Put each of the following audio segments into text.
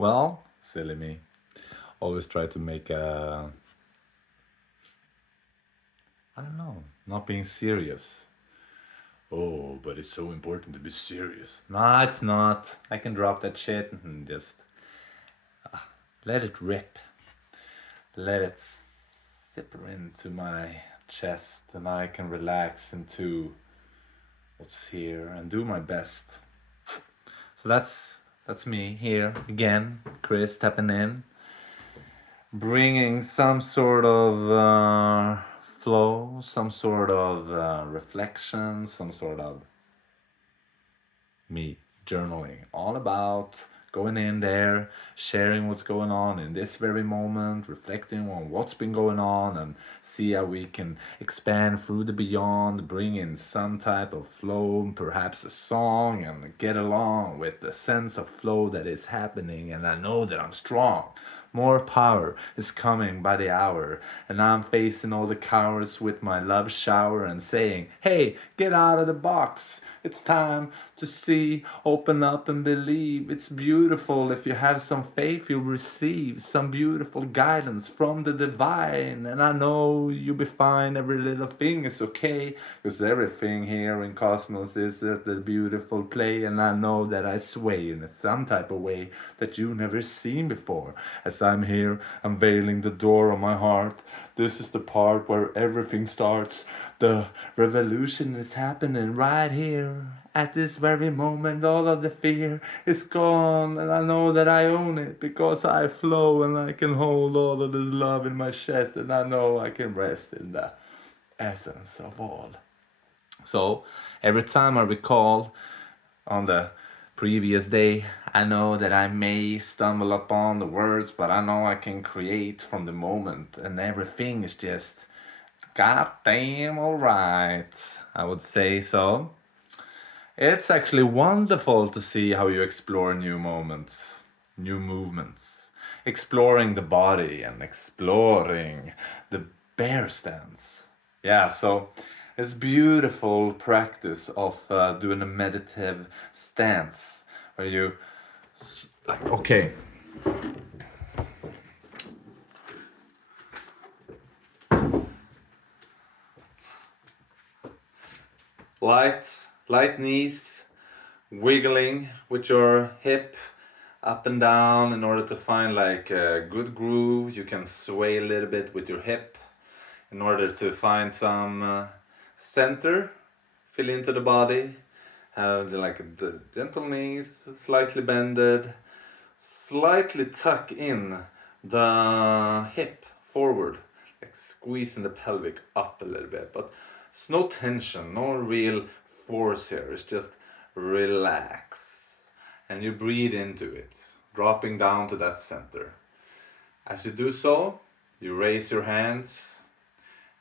Well, silly me. Always try to make I don't know, not being serious. Oh, but it's so important to be serious. Nah, it's not. I can drop that shit and just let it rip. Let it sip into my chest and I can relax into what's here and do my best. So that's me here again, Chris stepping in, bringing some sort of flow, some sort of reflection, some sort of me journaling, all about going in there, sharing what's going on in this very moment, reflecting on what's been going on, and see how we can expand through the beyond, bring in some type of flow, perhaps a song, and get along with the sense of flow that is happening. And I know that I'm strong. More power is coming by the hour, and I'm facing all the cowards with my love shower and saying, hey, get out of the box. It's time to see, open up and believe. It's beautiful. If you have some faith, you'll receive some beautiful guidance from the divine. And I know you'll be fine. Every little thing is okay, because everything here in Cosmos is the beautiful play. And I know that I sway in some type of way that you've never seen before. As I'm here unveiling the door of my heart, this is the part where everything starts. The revolution is happening right here. At this very moment, all of the fear is gone, and I know that I own it because I flow and I can hold all of this love in my chest, and I know I can rest in the essence of all. So every time I recall on the previous day, I know that I may stumble upon the words, but I know I can create from the moment, and everything is just goddamn alright, I would say so. It's actually wonderful to see how you explore new moments, new movements, exploring the body and exploring the bear stance. Yeah, so it's beautiful practice of doing a meditative stance where you like okay. Light knees, wiggling with your hip up and down in order to find like a good groove. You can sway a little bit with your hip in order to find some center, feel into the body. Have like the gentle knees, slightly bended, slightly tuck in the hip forward, like squeezing the pelvic up a little bit, but there's no tension, no real force here. It's just relax, and you breathe into it, dropping down to that center. As you do so, you raise your hands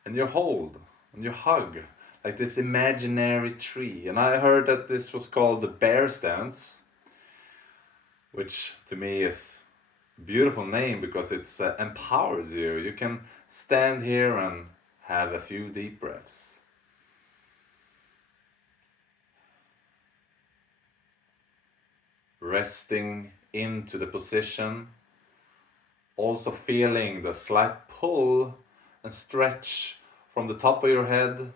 and you hold and you hug like this imaginary tree. And I heard that this was called the bear stance, which to me is a beautiful name because it empowers you. You can stand here and have a few deep breaths. Resting into the position, also feeling the slight pull and stretch from the top of your head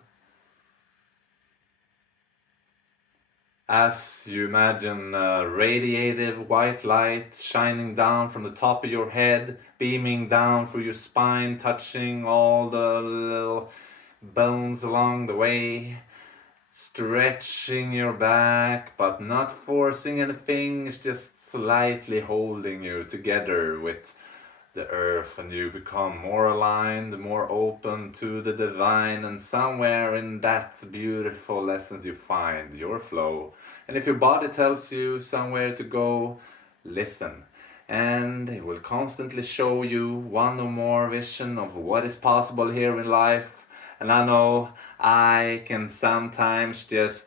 as you imagine radiative white light shining down from the top of your head, beaming down through your spine, touching all the little bones along the way, stretching your back but not forcing anything. It's just slightly holding you together with the earth, and you become more aligned, more open to the divine, and somewhere in that beautiful essence you find your flow. And if your body tells you somewhere to go, listen, and it will constantly show you one or more vision of what is possible here in life. And I know I can sometimes just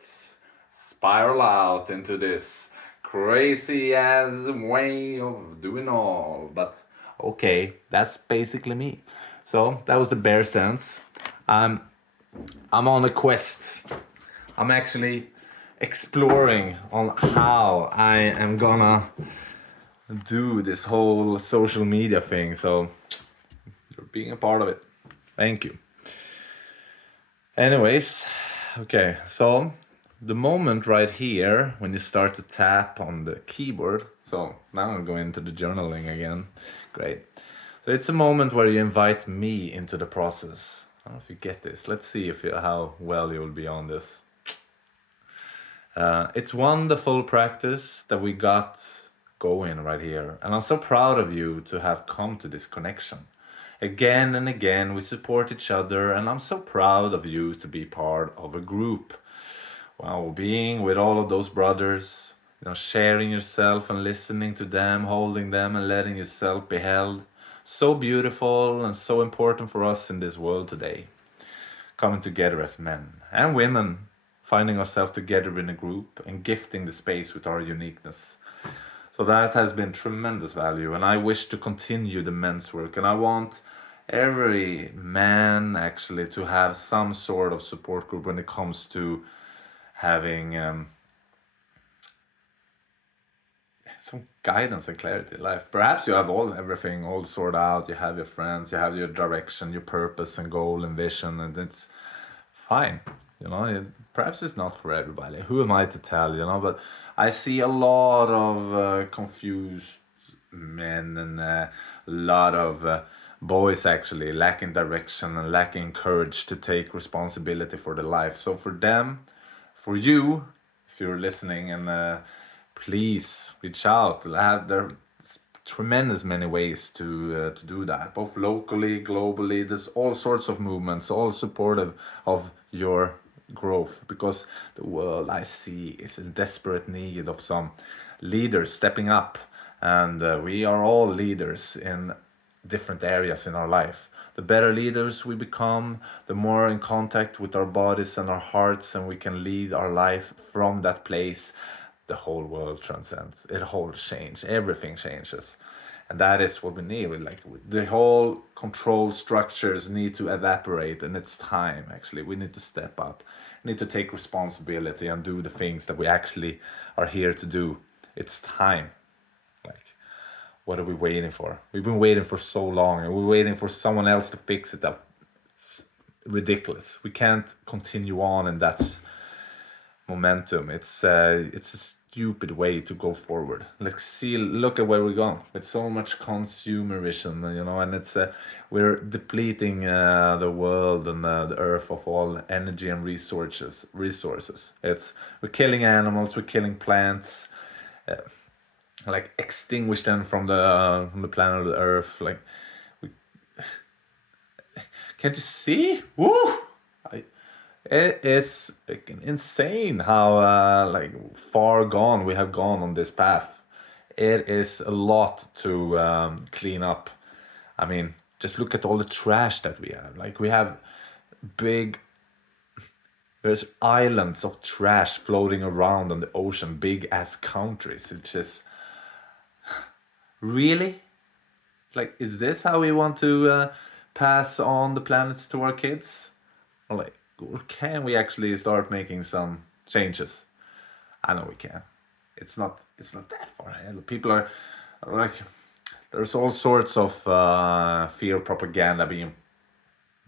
spiral out into this crazy ass way of doing all, but okay, that's basically me. So that was the bear stance. I'm on a quest. I'm actually exploring on how I am gonna do this whole social media thing. So you're being a part of it. Thank you. Anyways, okay, so the moment right here when you start to tap on the keyboard. So now I'm going into the journaling again. Great. So it's a moment where you invite me into the process. I don't know if you get this. Let's see if how well you will be on this. It's wonderful practice that we got going right here. And I'm so proud of you to have come to this connection. Again and again, we support each other, and I'm so proud of you to be part of a group. Wow, being with all of those brothers, sharing yourself and listening to them, holding them and letting yourself be held. So beautiful and so important for us in this world today. Coming together as men and women, finding ourselves together in a group and gifting the space with our uniqueness. So that has been tremendous value, and I wish to continue the men's work. And I want every man actually to have some sort of support group when it comes to having some guidance and clarity in life. Perhaps you have everything all sorted out. You have your friends, you have your direction, your purpose and goal and vision, and it's fine. Perhaps it's not for everybody. Who am I to tell? But I see a lot of confused men and a lot of boys actually lacking direction and lacking courage to take responsibility for their life. So for them, for you, if you're listening, and please reach out. There's tremendous many ways to do that, both locally, globally. There's all sorts of movements, all supportive of your growth, because the world I see is in desperate need of some leaders stepping up, and we are all leaders in different areas in our life. The better leaders we become, the more in contact with our bodies and our hearts, and we can lead our life from that place. The whole world transcends. It whole change. Everything changes, and that is what we need. Like the whole control structures need to evaporate, and it's time. Actually, we need to step up. We need to take responsibility and do the things that we actually are here to do. It's time. Like, what are we waiting for? We've been waiting for so long, and we're waiting for someone else to fix it up. It's ridiculous. We can't continue on, and that's momentum. It's a stupid way to go forward. Look at where we're going with so much consumerism, and it's we're depleting the world and the earth of all energy and resources. We're killing animals, we're killing plants, like extinguish them from the planet of the earth. Like, can't you see? Woo! It is like insane how far gone we have gone on this path. It is a lot to clean up. I mean, just look at all the trash that we have. Like, we have big, there's islands of trash floating around on the ocean, big ass countries. It's just really, like, is this how we want to pass on the planets to our kids? Or can we actually start making some changes? I know we can. It's not that far ahead. People are like, there's all sorts of fear propaganda being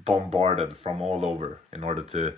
bombarded from all over in order to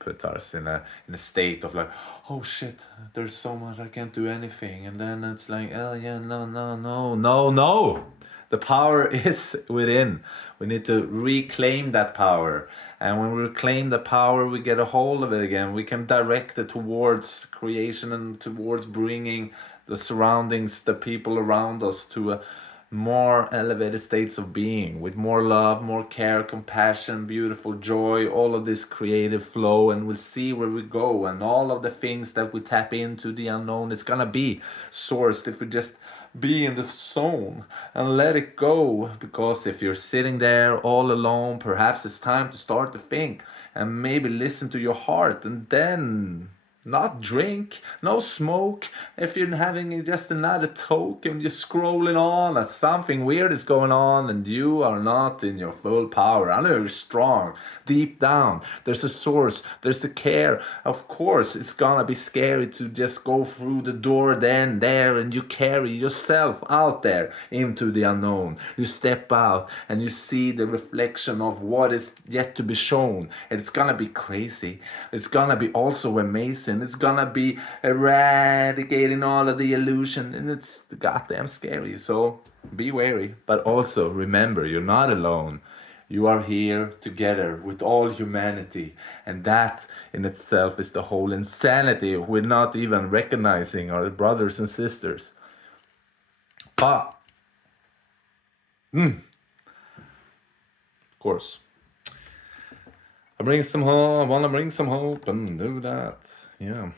put us in a state of like, oh shit, there's so much, I can't do anything, and then it's like, oh yeah, no, no, no, no, no. The power is within. We need to reclaim that power, and when we reclaim the power, we get a hold of it again. We can direct it towards creation and towards bringing the surroundings, the people around us, to a more elevated states of being, with more love, more care, compassion, beautiful joy, all of this creative flow, and we'll see where we go. And all of the things that we tap into the unknown, it's gonna be sourced if we just be in the zone and let it go. Because if you're sitting there all alone, perhaps it's time to start to think and maybe listen to your heart, and then not drink, no smoke. If you're having just another toke and you're scrolling on, and something weird is going on, and you are not in your full power. I know you're strong. Deep down, there's a source, there's a care. Of course, it's gonna be scary to just go through the door then, there, and you carry yourself out there into the unknown. You step out and you see the reflection of what is yet to be shown. And it's gonna be crazy. It's gonna be also amazing. It's gonna be eradicating all of the illusion, and it's goddamn scary. So be wary, but also remember you're not alone. You are here together with all humanity, and that in itself is the whole insanity. We're not even recognizing our brothers and sisters. But, of course, I wanna bring some hope and do that. Yeah.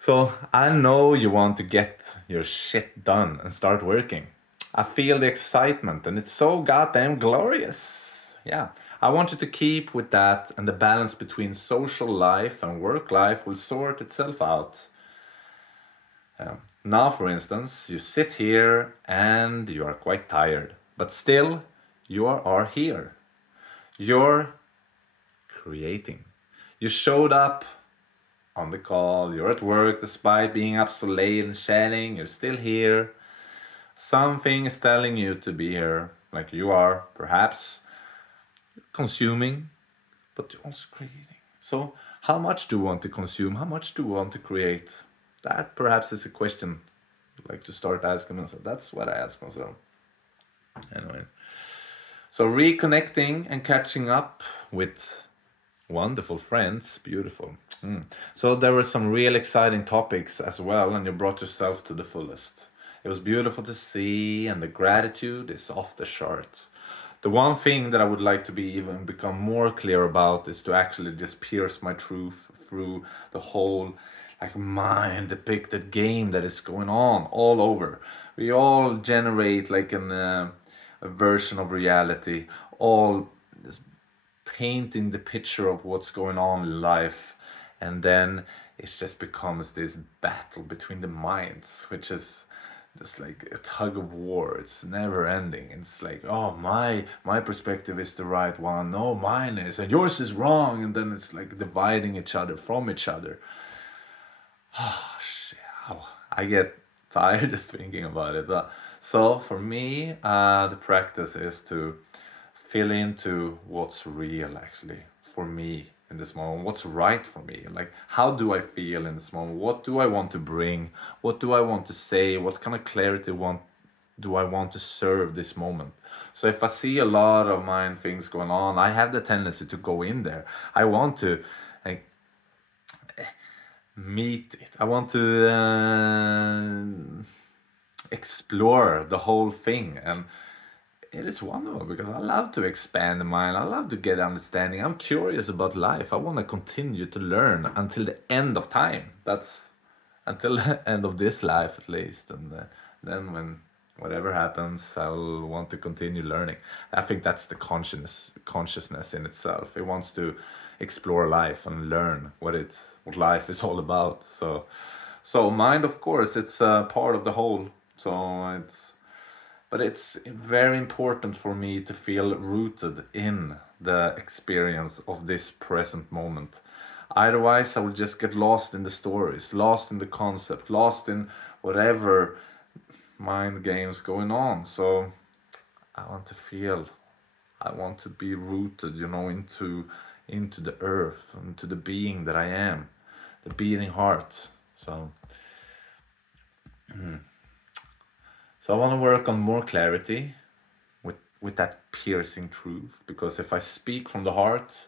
So I know you want to get your shit done and start working. I feel the excitement and it's so goddamn glorious. Yeah. I want you to keep with that, and the balance between social life and work life will sort itself out. Now, for instance, you sit here and you are quite tired, but still you are here. You're creating. You showed up on the call, you're at work despite being up so late and chatting, you're still here. Something is telling you to be here, like you are, perhaps consuming, but you're also creating. So, how much do you want to consume? How much do you want to create? That perhaps is a question I'd like to start asking myself. That's what I ask myself. Anyway, so reconnecting and catching up with wonderful friends, beautiful. So there were some real exciting topics as well, and you brought yourself to the fullest. It was beautiful to see, and the gratitude is off the charts. The one thing that I would like to be even become more clear about is to actually just pierce my truth through the whole like mind depicted game that is going on all over. We all generate like a version of reality, all painting the picture of what's going on in life, and then it just becomes this battle between the minds, which is just like a tug of war. It's never ending. It's like, oh, my perspective is the right one, no, mine is, and yours is wrong, and then it's like dividing each other from each other. Oh shit, I get tired just thinking about it. But so for me, the practice is to feel into what's real actually for me in this moment, what's right for me, like how do I feel in this moment, what do I want to bring, what do I want to say, what kind of clarity do I want to serve this moment. So if I see a lot of mind things going on, I have the tendency to go in there. I want to like meet it. I want to explore the whole thing, and it is wonderful because I love to expand the mind. I love to get understanding. I'm curious about life. I want to continue to learn until the end of time. That's until the end of this life at least, and then when whatever happens, I'll want to continue learning. I think that's the consciousness in itself. It wants to explore life and learn what life is all about. So mind, of course, it's a part of the whole. But it's very important for me to feel rooted in the experience of this present moment. Otherwise, I will just get lost in the stories, lost in the concept, lost in whatever mind games going on. So I want to feel, I want to be rooted, into the earth, into the being that I am, the beating heart. So I want to work on more clarity with that piercing truth, because if I speak from the heart,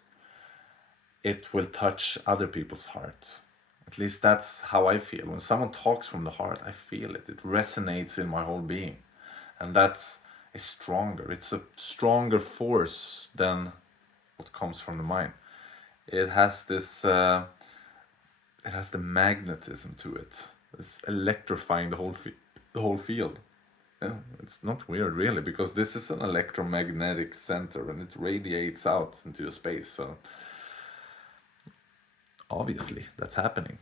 it will touch other people's hearts. At least that's how I feel. When someone talks from the heart, I feel it. It resonates in my whole being. And that's is stronger. It's a stronger force than what comes from the mind. It has this it has the magnetism to it. It's electrifying the whole field. Yeah, it's not weird really, because this is an electromagnetic center and it radiates out into your space. So obviously that's happening.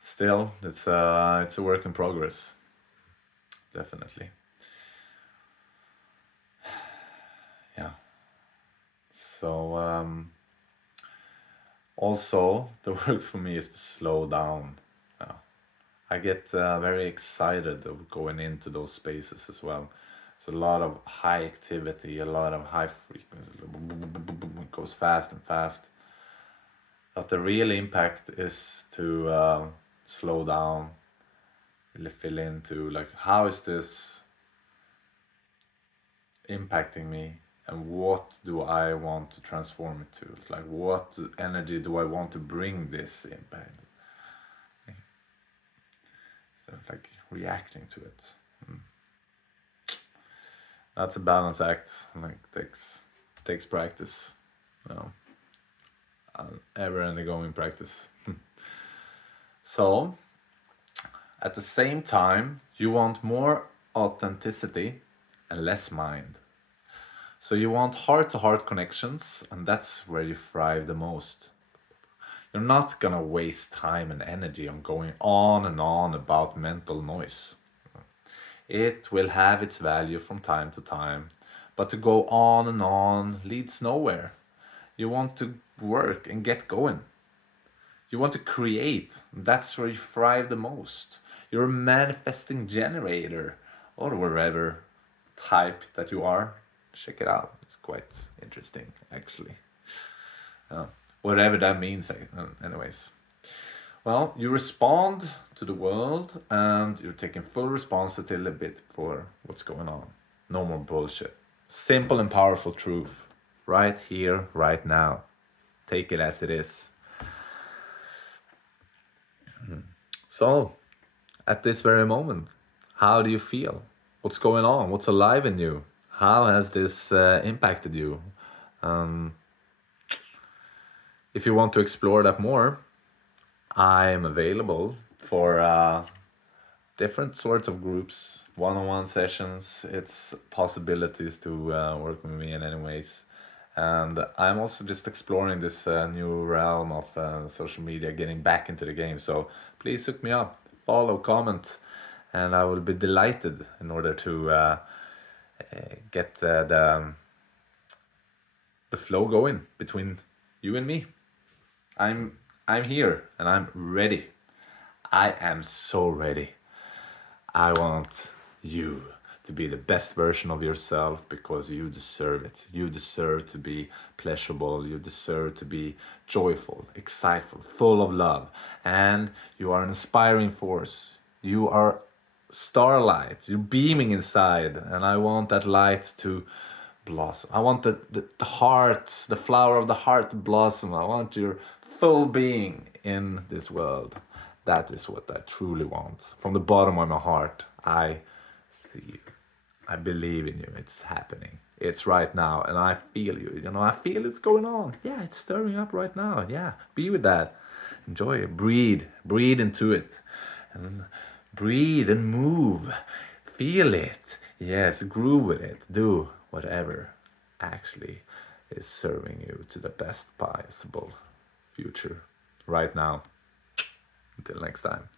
Still, it's a work in progress, definitely. Yeah. So also the work for me is to slow down. Yeah. I get very excited of going into those spaces as well. It's a lot of high activity, a lot of high frequency. It goes fast and fast. But the real impact is to slow down, really feel into like how is this impacting me, and what do I want to transform it to? It's like what energy do I want to bring this impact? So like reacting to it. That's a balance act. Like takes practice. You know, ever undergoing practice. So at the same time, you want more authenticity and less mind. So you want heart to heart connections, and that's where you thrive the most. You're not gonna waste time and energy on going on and on about mental noise. It will have its value from time to time, but to go on and on leads nowhere. You want to work and get going. You want to create. That's where you thrive the most. You're a manifesting generator or wherever type that you are. Check it out. It's quite interesting, actually. Whatever that means, anyways. Well, you respond to the world and you're taking full responsibility for what's going on. No more bullshit. Simple and powerful truth. Right here, right now. Take it as it is. So, at this very moment, how do you feel? What's going on? What's alive in you? How has this impacted you? If you want to explore that more, I am available for different sorts of groups, one-on-one sessions. It's possibilities to work with me in any ways. And I'm also just exploring this new realm of social media, getting back into the game. So please hook me up, follow, comment, and I will be delighted in order to get the flow going between you and me. I'm here and I'm ready. I am so ready. I want you to be the best version of yourself because you deserve it. You deserve to be pleasurable. You deserve to be joyful, exciteful, full of love. And you are an inspiring force. You are starlight. You're beaming inside. And I want that light to blossom. I want the heart, the flower of the heart to blossom. I want your full being in this world. That is what I truly want. From the bottom of my heart, I see you. I believe in you. It's happening. It's right now. And I feel you. You know, I feel it's going on. Yeah, it's stirring up right now. Yeah, be with that. Enjoy it. Breathe. Breathe into it. And breathe and move. Feel it. Yes, groove with it. Do whatever actually is serving you to the best possible future right now. Until next time.